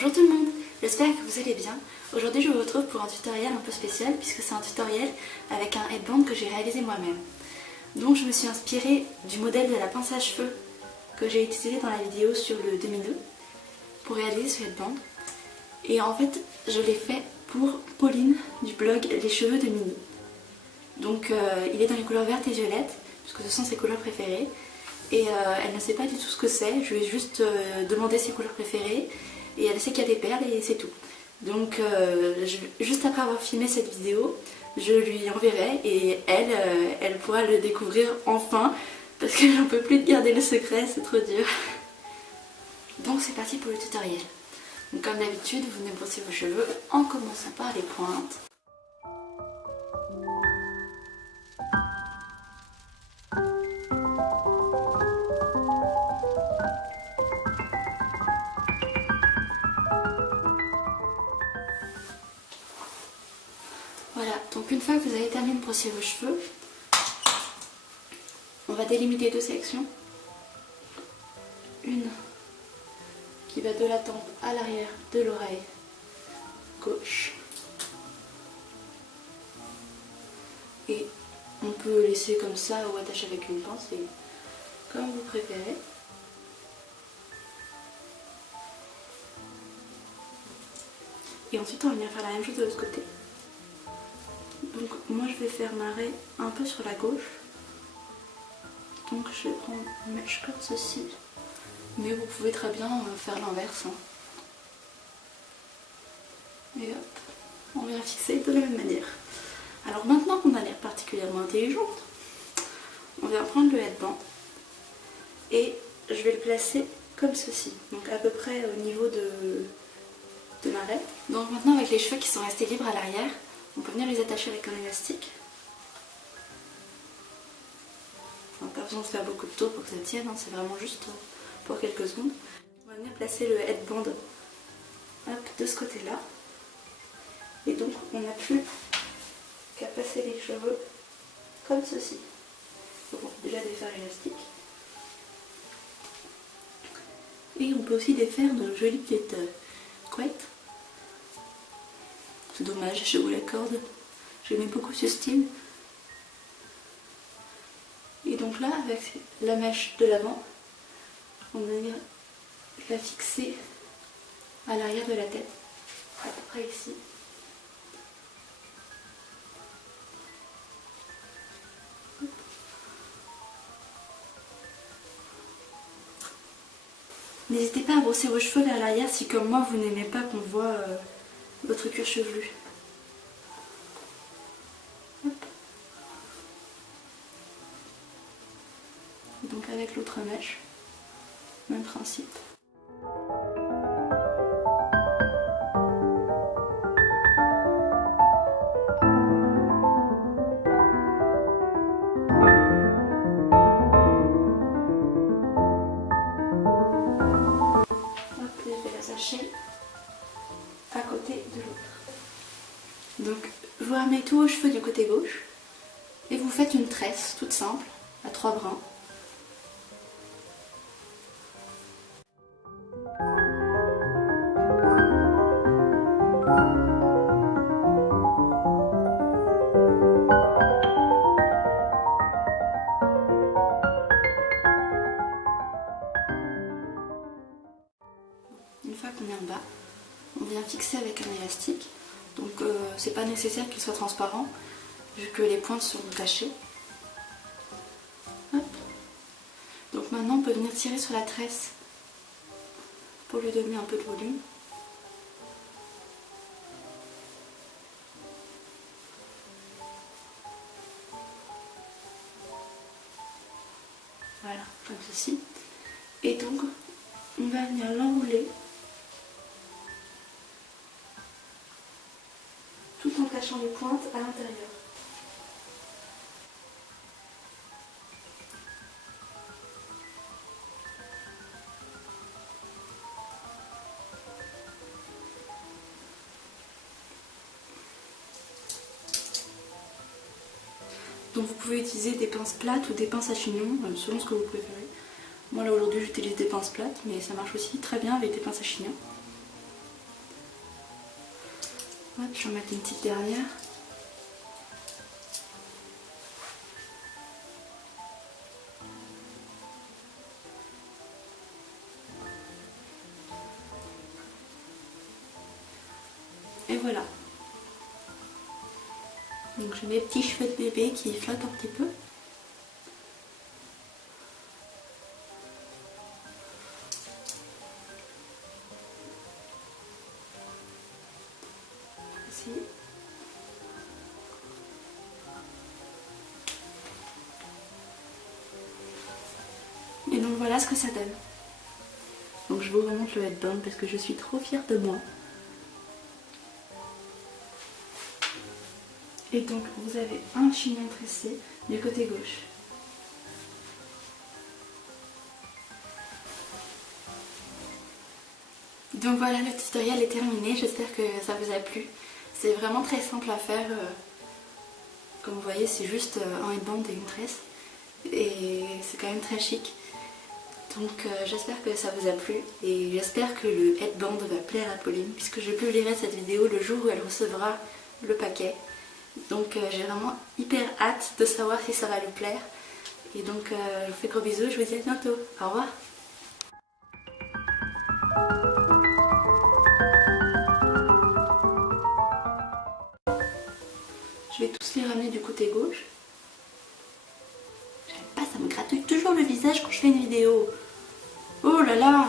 Bonjour tout le monde, j'espère que vous allez bien. Aujourd'hui je vous retrouve pour un tutoriel un peu spécial puisque c'est un tutoriel avec un headband que j'ai réalisé moi-même. Donc je me suis inspirée du modèle de la pince à cheveux que j'ai utilisé dans la vidéo sur le demi-nœud pour réaliser ce headband. Et en fait je l'ai fait pour Pauline du blog Les Cheveux de Mini. Donc il est dans les couleurs vertes et violettes puisque ce sont ses couleurs préférées. Et elle ne sait pas du tout ce que c'est, je lui ai juste demandé ses couleurs préférées et elle sait qu'il y a des perles et c'est tout. Donc juste après avoir filmé cette vidéo, je lui enverrai et elle pourra le découvrir enfin parce que j'en peux plus de garder le secret, c'est trop dur. Donc c'est parti pour le tutoriel. Donc, comme d'habitude, vous venez brosser vos cheveux en commençant par les pointes. Voilà, donc une fois que vous avez terminé de brosser vos cheveux, on va délimiter deux sections. Une qui va de la tempe à l'arrière de l'oreille gauche. Et on peut laisser comme ça ou attacher avec une pince, comme vous préférez. Et ensuite on va venir faire la même chose de l'autre côté. Donc moi je vais faire ma raie un peu sur la gauche. Donc je vais prendre une mèche comme ceci. Mais vous pouvez très bien faire l'inverse. Et hop, on vient fixer de la même manière. Alors maintenant qu'on a l'air particulièrement intelligente, on vient prendre le headband et je vais le placer comme ceci. Donc à peu près au niveau de ma raie. Donc maintenant avec les cheveux qui sont restés libres à l'arrière, on peut venir les attacher avec un élastique. On n'a pas besoin de faire beaucoup de tours pour que ça tienne, c'est vraiment juste pour quelques secondes. On va venir placer le headband de ce côté-là. Et donc on n'a plus qu'à passer les cheveux comme ceci. Donc on peut déjà défaire l'élastique. Et on peut aussi défaire de jolies petites couettes. C'est dommage, je vous l'accorde. J'aimais beaucoup ce style. Et donc là, avec la mèche de l'avant, on va venir la fixer à l'arrière de la tête, à peu près ici. N'hésitez pas à brosser vos cheveux vers l'arrière si comme moi vous n'aimez pas qu'on voit votre cuir chevelu. Hop. Donc avec l'autre mèche, même principe. À côté de l'autre. Donc vous ramenez tous vos cheveux du côté gauche et vous faites une tresse toute simple à 3 brins. Une fois qu'on est en bas, on vient fixer avec un élastique. Donc c'est pas nécessaire qu'il soit transparent vu que les pointes seront cachées. Hop. Donc maintenant on peut venir tirer sur la tresse pour lui donner un peu de volume. Voilà, comme ceci. Et donc on va venir l'enrouler tout en cachant les pointes à l'intérieur. Donc vous pouvez utiliser des pinces plates ou des pinces à chignon, selon ce que vous préférez. Moi là aujourd'hui j'utilise des pinces plates, mais ça marche aussi très bien avec des pinces à chignon. Hop, je vais en mettre une petite dernière. Et voilà. Donc j'ai mes petits cheveux de bébé qui flottent un petit peu. Ici. Et donc voilà ce que ça donne. Donc je vous remonte le headband parce que je suis trop fière de moi. Et donc vous avez un chignon tressé du côté gauche. Donc voilà, le tutoriel est terminé, j'espère que ça vous a plu. C'est vraiment très simple à faire. Comme vous voyez, c'est juste un headband et une tresse. Et c'est quand même très chic. Donc j'espère que ça vous a plu et j'espère que le headband va plaire à Pauline puisque je publierai cette vidéo le jour où elle recevra le paquet. Donc j'ai vraiment hyper hâte de savoir si ça va lui plaire. Et donc je vous fais gros bisous, je vous dis à bientôt. Au revoir. Je vais tous les ramener du côté gauche. J'aime pas, ça me gratouille toujours le visage quand je fais une vidéo. Oh là là!